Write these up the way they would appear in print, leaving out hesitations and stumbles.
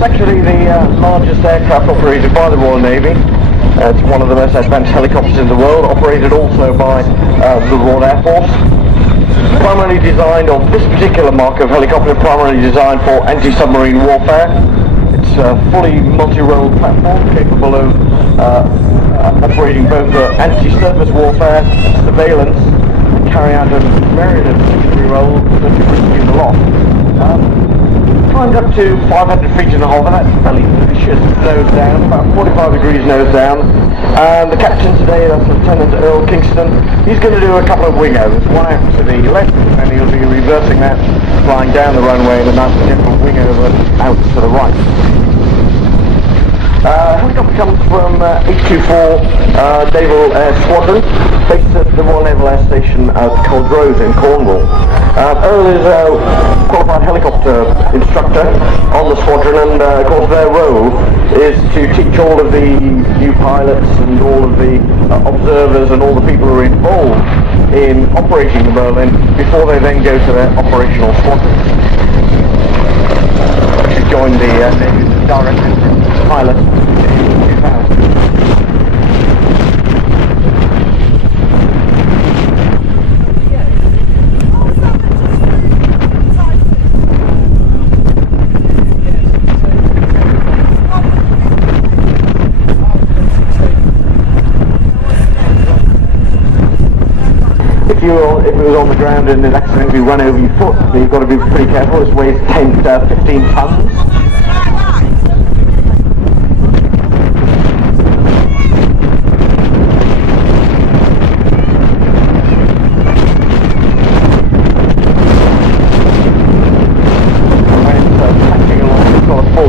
It's actually the largest aircraft operated by the Royal Navy. It's one of the most advanced helicopters in the world, operated also by the Royal Air Force. Primarily designed, or this particular mark of helicopter, primarily designed for anti-submarine warfare. It's a fully multi-role platform capable of operating both anti-surface warfare, surveillance, and carry out a myriad of secondary roles that in the loft. Climbed up to 500 feet in the hover. That's fairly vicious nose down, about 45 degrees nose down. And the captain today, that's Lieutenant Earl Kingston, he's going to do a couple of wing overs, one out to the left, and he'll be reversing that, flying down the runway in a nice gentle wing over out to the right. Helicopter comes from 824 Naval Air Squadron, based at the Royal Naval Air Station at Culdrose in Cornwall. Earl is a qualified helicopter instructor on the squadron, and of course their role is to teach all of the new pilots and all of the observers and all the people who are involved in operating the Merlin before they then go to their operational squadrons. She joined the Navy's direct pilot in 2000. If it was on the ground and it accidentally run over your foot, you've got to be pretty careful. This weighs 15 tons.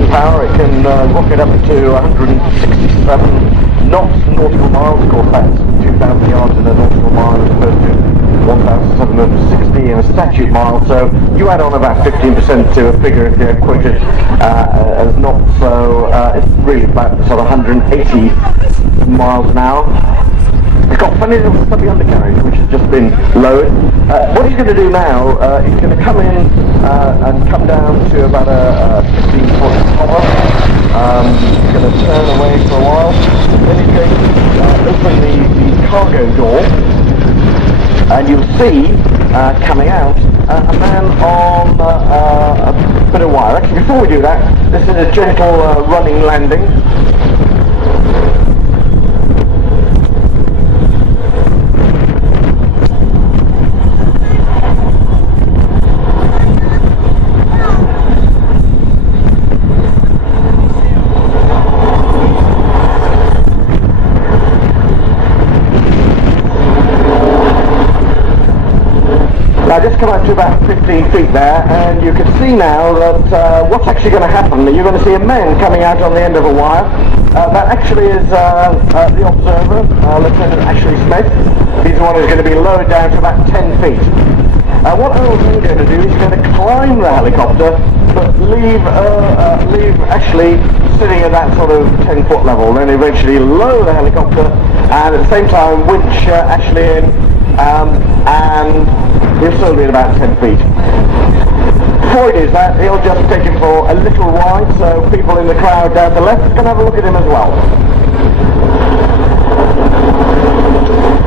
Power, it can rocket up to 167 knots nautical miles. Of course, that's 2,000 yards in a nautical mile as opposed to 1,760 in a statute mile. So you add on about 15% to a figure if you're quoted as knots. So it's really about sort of 180 miles an hour. It's got funny little stubby undercarriage which has just been lowered. What he's going to do now, he's going to come in and come down to about a 15-foot hover. He's going to turn away for a while. Then he's going to open the cargo door, and you'll see coming out a man on a bit of wire. Actually, before we do that, this is a gentle running landing. I just come up to about 15 feet there, and you can see now that what's actually going to happen. You're going to see a man coming out on the end of a wire. That actually is the observer, Lieutenant Ashley Smith. He's the one who's going to be lowered down to about 10 feet. What Earl's then going to do is he's going to climb the helicopter, but leave actually sitting at that sort of 10-foot level, then eventually lower the helicopter, and at the same time winch Ashley in, and he'll still be at about 10 feet. Before he does that, he'll just take him for a little ride, so people in the crowd down the left can have a look at him as well.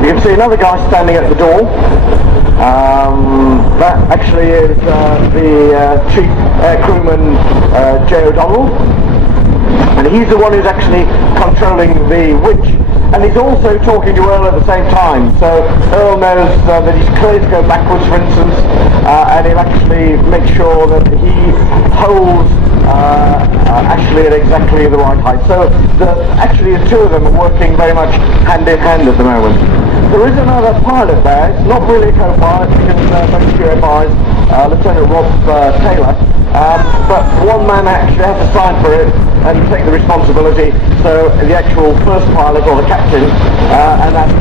You can see another guy standing at the door. That actually is the Chief Air Crewman J. O'Donnell, and he's the one who's actually controlling the winch, and he's also talking to Earl at the same time. So Earl knows that he's clear to go backwards, for instance, and he'll actually make sure that he holds Ashley at exactly the right height. So actually the two of them are working very much hand in hand at the moment. There is another pilot there. It's not really a co-pilot, you can make QFIs, Lieutenant Rob Taylor, but one man actually has to sign for it and take the responsibility, so the actual first pilot, or the captain, and that's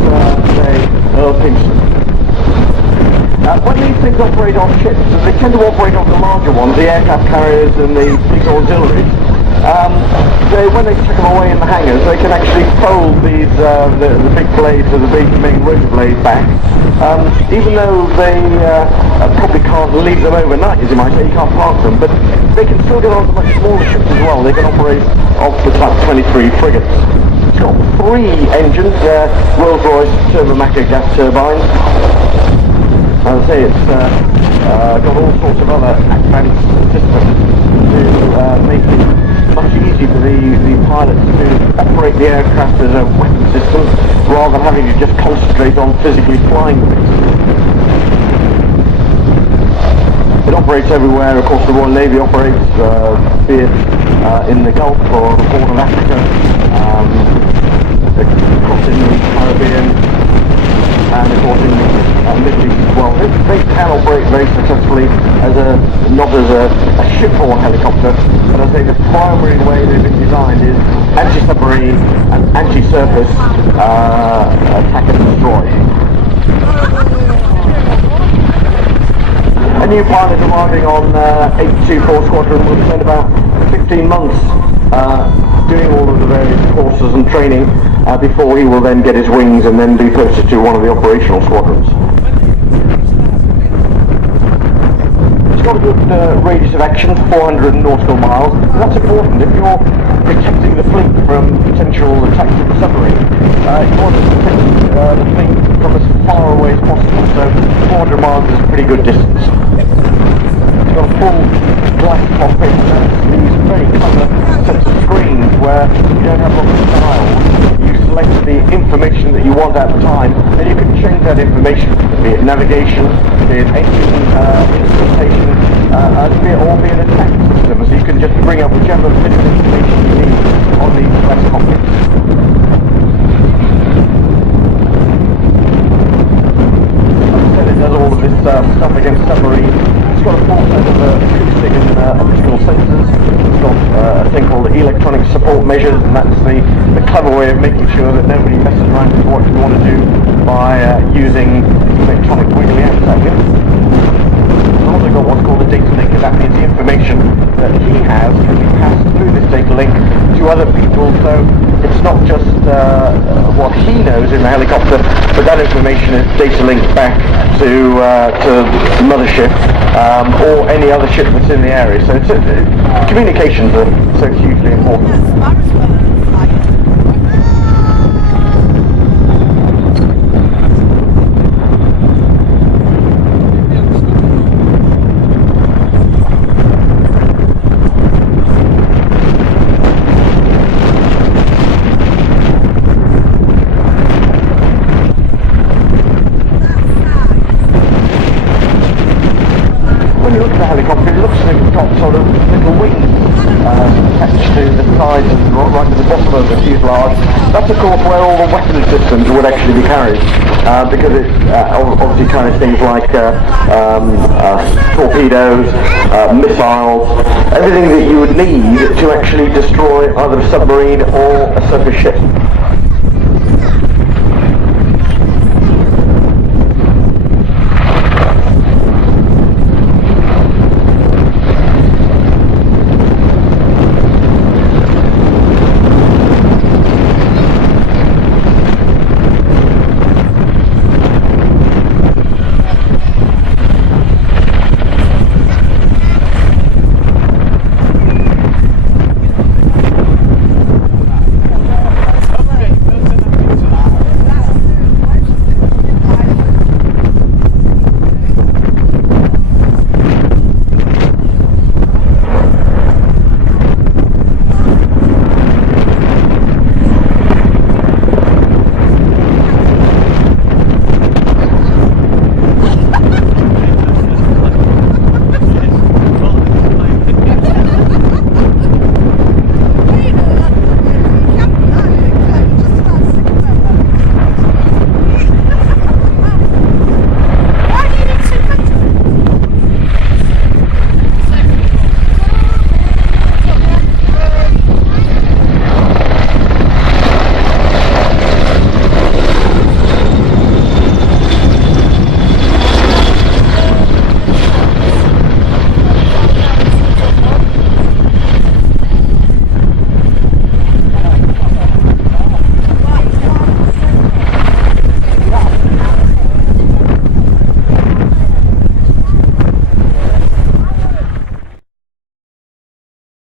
Earl Kingston. When these things operate on ships, they tend to operate on the larger ones, the aircraft carriers and the big auxiliaries. When they chuck them away in the hangars, they can actually fold these the big blades or the big main rotor blade back. Even though they probably can't leave them overnight, as you might say. You can't park them, but they can still get onto much smaller ships as well. They can operate off the Type 23 frigates. It's got 3 engines, Rolls-Royce Turbomaca gas turbines. As I say, it's got all sorts of other advanced systems to make it much easier for the pilots to operate the aircraft as a weapon system rather than having to just concentrate on physically flying them. It operates everywhere. Of course, the Royal Navy operates, be it in the Gulf or the Horn of Africa, across in the Caribbean, and of course in the Middle East as well. They can operate very successfully not as a shipborne helicopter, but I say the primary way they've been designed is anti-submarine and anti-surface attack and destroy. A new pilot arriving on 824 Squadron will spend about 15 months doing all of the various courses and training before he will then get his wings and then be posted to one of the operational squadrons. It's got a good radius of action, 400 nautical miles, and that's important if you're protecting the fleet from potential attacks of the submarine. You want to protect the fleet from as far away as possible, so 400 miles is a pretty good distance. It's got a full glass cockpit and these very clever sets of screens where you don't have lots of dials. You select the information that you want at the time, and you can change that information, be it navigation, be it engine instrumentation, be it attack system. So you can just bring up whichever bit of information you need on these glass cockpits. It does all of this stuff against submarines. It's got a full set of acoustic and optical sensors. It's got a thing called electronic support measures, and that's the clever way of making sure that nobody messes around with what you want to do by using electronic wiggly activity. It's also got what's called a data link, and that means the information that he has can be passed through this data link to other people, so it's not just what he knows in the helicopter, but that information is data linked back to the mothership or any other ship that's in the area. So communications are so hugely important. That's of course where all the weapon systems would actually be carried, because it obviously carries things like torpedoes, missiles, everything that you would need to actually destroy either a submarine or a surface ship.